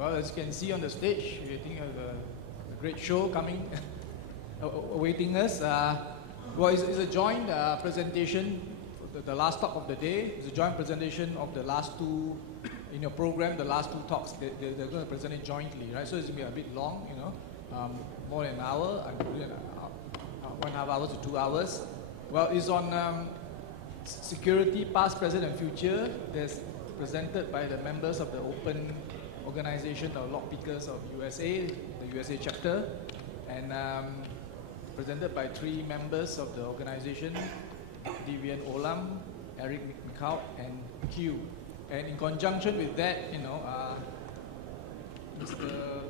Well, as you can see on the stage, we think of a great show coming, awaiting us. Well, it's a joint presentation, the last talk of the day. It's a joint presentation of the last two, in your program, the last two talks. They're going to present it jointly, right? So it's going to be a bit long, you know, more than an hour, 1.5 hours to 2 hours. Well, it's on security, past, present, and future. That's presented by the members of the Open Organization of Lockpickers of USA, the USA chapter, and presented by 3 members of the organization, D1T1 Olam, Eric McCall, and Q. And in conjunction with that, you know, Mr.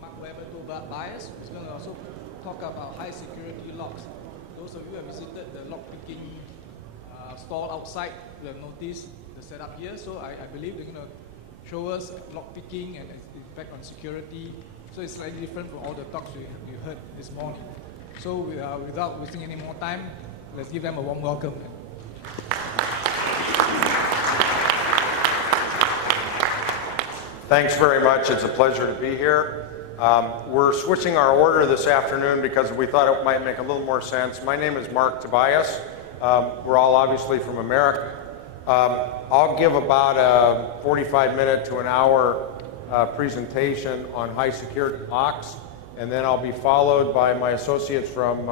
Marc Tobias is going to also talk about high security locks. Those of you who have visited the lockpicking stall outside, you have noticed the setup here. So I believe they're going to show us lockpicking and its effect on security. So it's slightly different from all the talks we heard this morning. So without wasting any more time, let's give them a warm welcome. Thanks very much. It's a pleasure to be here. We're switching our order this afternoon because we thought it might make a little more sense. My name is Marc Tobias. We're all obviously from America. I'll give about a 45-minute to an hour presentation on high security locks, and then I'll be followed by my associates from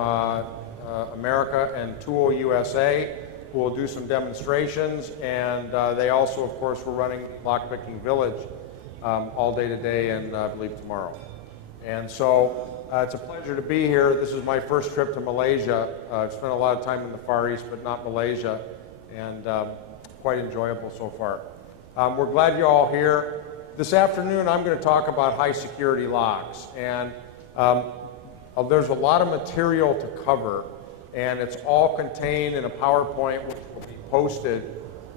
America and TOOOL USA, who will do some demonstrations, and they also, of course, were running Lockpicking Village all day today and I believe tomorrow. And so it's a pleasure to be here. This is my first trip to Malaysia. I've spent a lot of time in the Far East, but not Malaysia, and quite enjoyable so far. We're glad you're all here. This afternoon, I'm going to talk about high security locks, and there's a lot of material to cover, and it's all contained in a PowerPoint which will be posted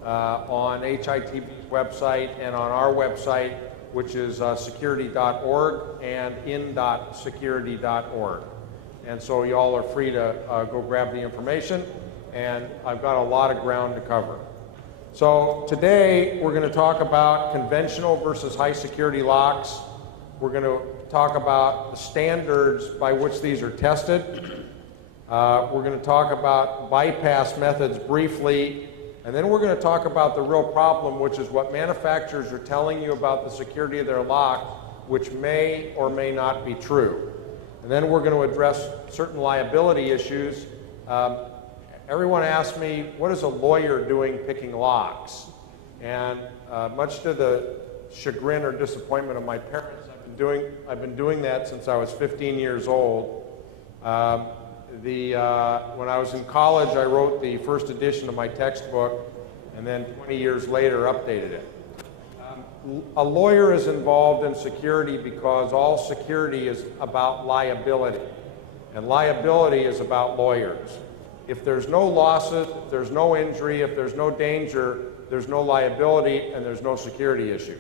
on HITV's website and on our website, which is security.org and in.security.org. And so y'all are free to go grab the information, and I've got a lot of ground to cover. So today we're going to talk about conventional versus high security locks. We're going to talk about the standards by which these are tested. We're going to talk about bypass methods briefly. And then we're going to talk about the real problem, which is what manufacturers are telling you about the security of their lock, which may or may not be true. And then we're going to address certain liability issues. Everyone asks me, what is a lawyer doing picking locks? And much to the chagrin or disappointment of my parents, I've been doing that since I was 15 years old. When I was in college, I wrote the first edition of my textbook, and then 20 years later updated it. A lawyer is involved in security because all security is about liability, and liability is about lawyers. If there's no losses, if there's no injury, if there's no danger, there's no liability and there's no security issue.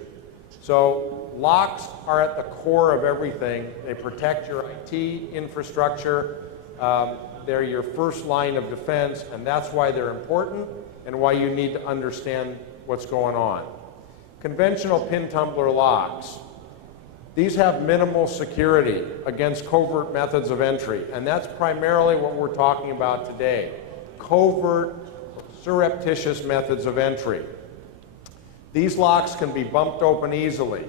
So locks are at the core of everything. They protect your IT infrastructure. They're your first line of defense, and that's why they're important and why you need to understand what's going on. Conventional pin tumbler locks. These have minimal security against covert methods of entry, and that's primarily what we're talking about today. Covert, surreptitious methods of entry. These locks can be bumped open easily.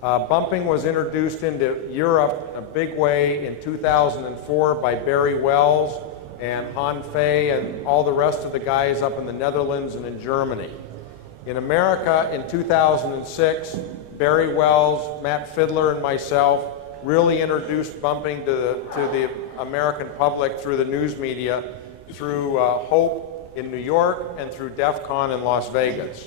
Bumping was introduced into Europe in a big way in 2004 by Barry Wells and Han Fei and all the rest of the guys up in the Netherlands and in Germany. In America in 2006, Barry Wells, Matt Fiddler, and myself really introduced bumping to the American public through the news media, through HOPE in New York and through DEF CON in Las Vegas.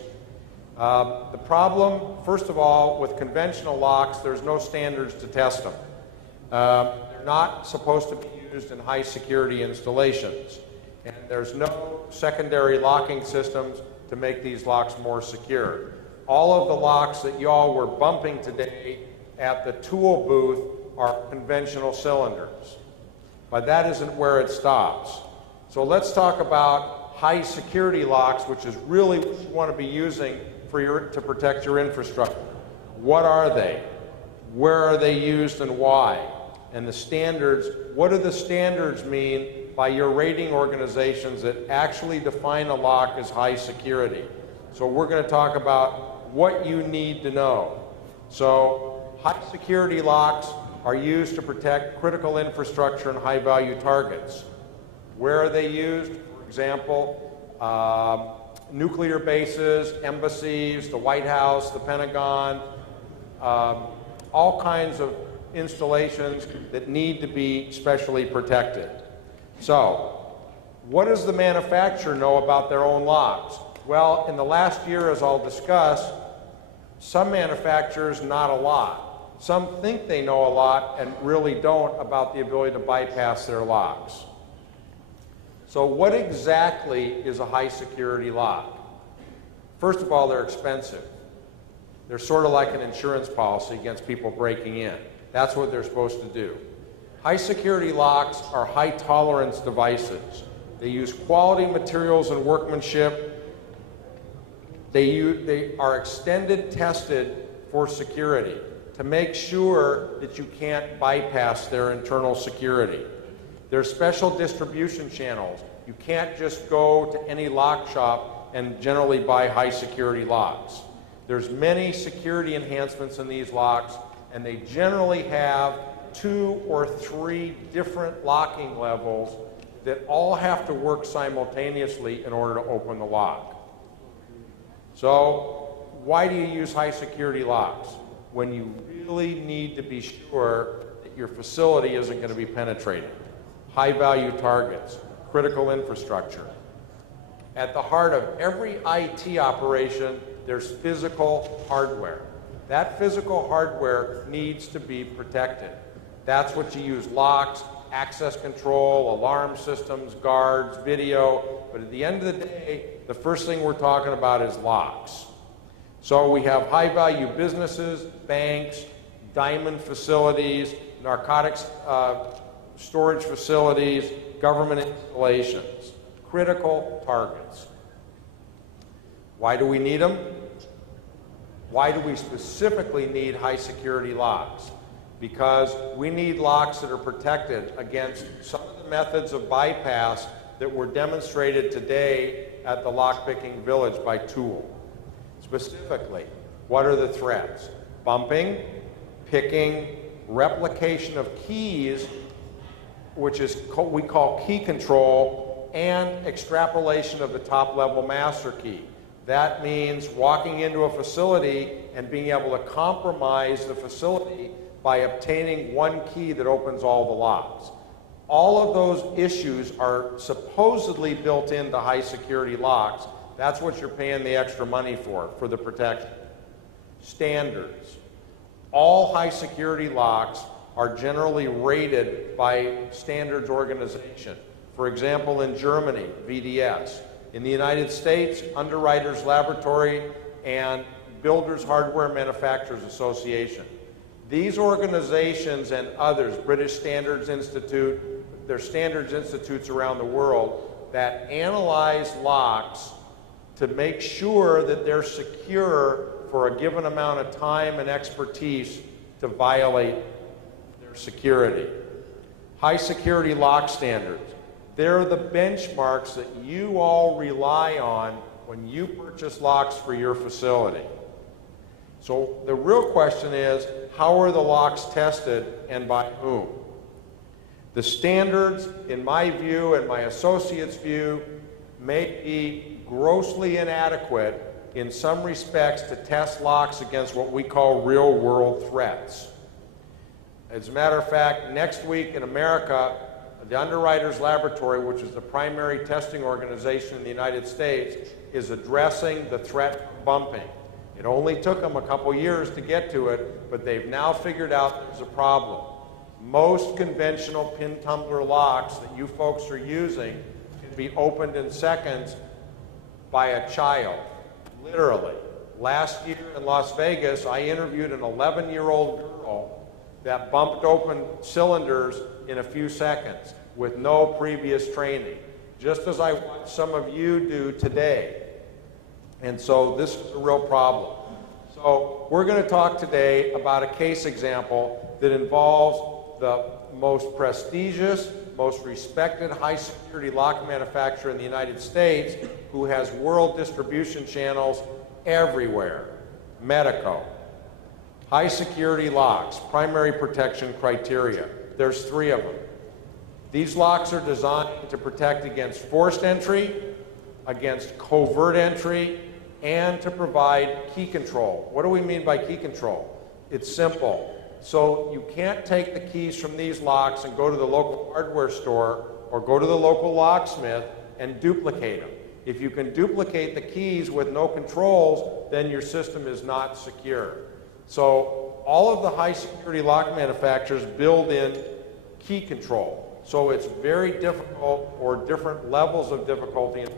The problem, first of all, with conventional locks, there's no standards to test them. They're not supposed to be used in high security installations. And there's no secondary locking systems to make these locks more secure. All of the locks that y'all were bumping today at the TOOOL booth are conventional cylinders. But that isn't where it stops. So let's talk about high security locks, which is really what you want to be using to protect your infrastructure. What are they? Where are they used and why? And the standards, what do the standards mean by your rating organizations that actually define a lock as high security? So we're going to talk about what you need to know. So high security locks are used to protect critical infrastructure and high value targets. Where are they used? For example, nuclear bases, embassies, the White House, the Pentagon, all kinds of installations that need to be specially protected. So, what does the manufacturer know about their own locks? Well, in the last year, as I'll discuss, some manufacturers not a lot. Some think they know a lot and really don't about the ability to bypass their locks. So what exactly is a high security lock? First of all, they're expensive. They're sort of like an insurance policy against people breaking in. That's what they're supposed to do. High security locks are high tolerance devices. They use quality materials and workmanship. They are extended tested for security to make sure that you can't bypass their internal security. There's special distribution channels. You can't just go to any lock shop and generally buy high security locks. There's many security enhancements in these locks, and they generally have 2 or 3 different locking levels that all have to work simultaneously in order to open the lock. So why do you use high security locks? When you really need to be sure that your facility isn't going to be penetrated. High value targets, critical infrastructure. At the heart of every IT operation, there's physical hardware. That physical hardware needs to be protected. That's what you use: locks, access control, alarm systems, guards, video. But at the end of the day, the first thing we're talking about is locks. So we have high value businesses, banks, diamond facilities, narcotics storage facilities, government installations, critical targets. Why do we need them? Why do we specifically need high security locks? Because we need locks that are protected against some of the methods of bypass that were demonstrated today at the Lockpicking Village by TOOOL. Specifically, what are the threats? Bumping, picking, replication of keys, which is we call key control, and extrapolation of the top level master key. That means walking into a facility and being able to compromise the facility by obtaining one key that opens all the locks. All of those issues are supposedly built into high security locks. That's what you're paying the extra money for the protection. Standards. All high security locks are generally rated by standards organization. For example, in Germany, VDS. In the United States, Underwriters Laboratory and Builders Hardware Manufacturers Association. These organizations and others, British Standards Institute, there's standards institutes around the world that analyze locks to make sure that they're secure for a given amount of time and expertise to violate their security. High security lock standards. They're the benchmarks that you all rely on when you purchase locks for your facility. So the real question is, how are the locks tested and by whom? The standards, in my view and my associates' view, may be grossly inadequate in some respects to test locks against what we call real-world threats. As a matter of fact, next week in America, the Underwriters Laboratory, which is the primary testing organization in the United States, is addressing the threat of bumping. It only took them a couple years to get to it, but they've now figured out there's a problem. Most conventional pin tumbler locks that you folks are using can be opened in seconds by a child, literally. Last year in Las Vegas, I interviewed an 11-year-old girl that bumped open cylinders in a few seconds with no previous training, just as I watched some of you do today. And so this is a real problem. So So we're going to talk today about a case example that involves the most prestigious, most respected high-security lock manufacturer in the United States who has world distribution channels everywhere, Medico. High-security locks, primary protection criteria. There's 3 of them. These locks are designed to protect against forced entry, against covert entry, and to provide key control. What do we mean by key control? It's simple. So you can't take the keys from these locks and go to the local hardware store or go to the local locksmith and duplicate them. If you can duplicate the keys with no controls, then your system is not secure. So all of the high security lock manufacturers build in key control. So it's very difficult, or different levels of difficulty in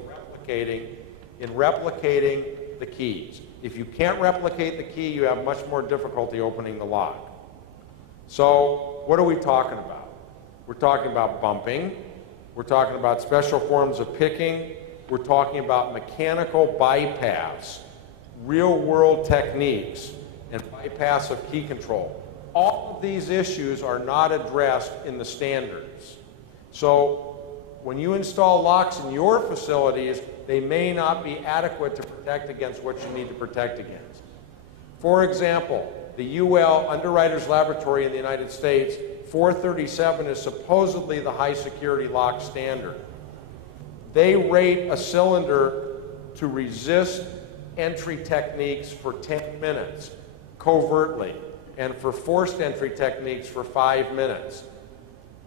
replicating the keys. If you can't replicate the key, you have much more difficulty opening the lock. So what are we talking about? We're talking about bumping. We're talking about special forms of picking. We're talking about mechanical bypass, real-world techniques, and bypass of key control. All of these issues are not addressed in the standards. So when you install locks in your facilities, they may not be adequate to protect against what you need to protect against. For example, the UL Underwriters Laboratory in the United States, 437 is supposedly the high security lock standard. They rate a cylinder to resist entry techniques for 10 minutes, covertly, and for forced entry techniques for 5 minutes.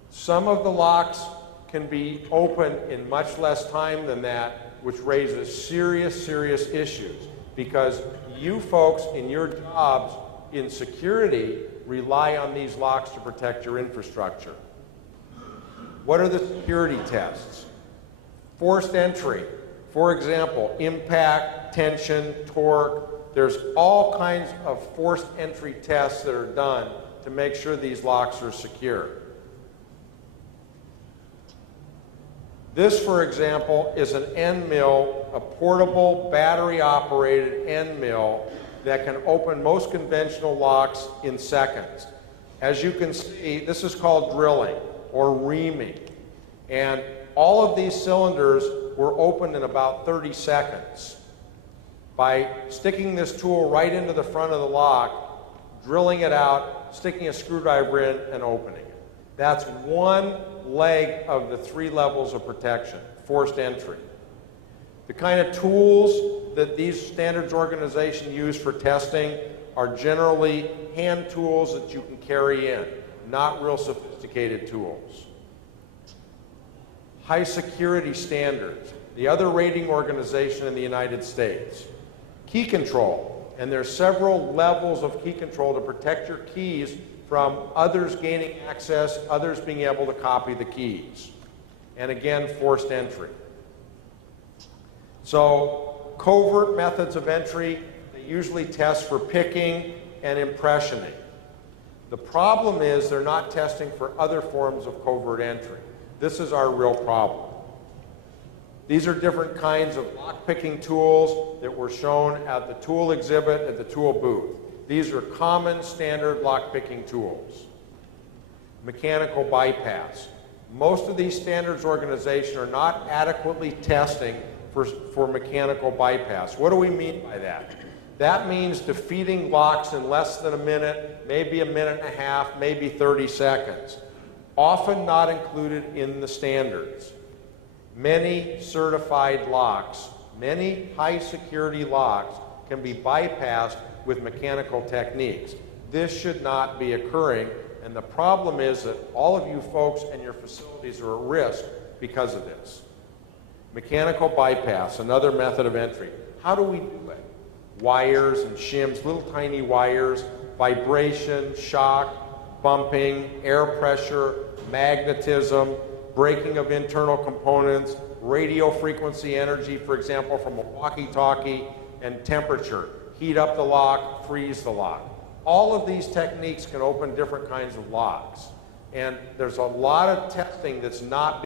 Some of the locks can be opened in much less time than that, which raises serious issues, because you folks in your jobs in security rely on these locks to protect your infrastructure. What are the security tests? Forced entry, for example, impact, tension, torque. There's all kinds of forced entry tests that are done to make sure these locks are secure. This, for example, is an end mill, a portable battery-operated end mill that can open most conventional locks in seconds. As you can see, this is called drilling or reaming. And all of these cylinders were opened in about 30 seconds by sticking this tool right into the front of the lock, drilling it out, sticking a screwdriver in, and opening it. That's one leg of the 3 levels of protection, forced entry. The kind of tools that these standards organizations use for testing are generally hand tools that you can carry in, not real sophisticated tools. High security standards, the other rating organization in the United States. Key control, and there's several levels of key control to protect your keys from others gaining access, others being able to copy the keys. And again, forced entry. So covert methods of entry, they usually test for picking and impressioning. The problem is they're not testing for other forms of covert entry. This is our real problem. These are different kinds of lock-picking tools that were shown at the tool exhibit at the tool booth. These are common standard lock-picking tools. Mechanical bypass. Most of these standards organizations are not adequately testing for mechanical bypass. What do we mean by that? That means defeating locks in less than a minute, maybe a minute and a half, maybe 30 seconds. Often not included in the standards. Many certified locks, many high security locks can be bypassed with mechanical techniques. This should not be occurring, and the problem is that all of you folks and your facilities are at risk because of this. Mechanical bypass, another method of entry. How do we do it? Wires and shims, little tiny wires, vibration, shock, bumping, air pressure, magnetism, breaking of internal components, radio frequency energy, for example, from a walkie-talkie, and temperature. Heat up the lock, freeze the lock. All of these techniques can open different kinds of locks. And there's a lot of testing that's not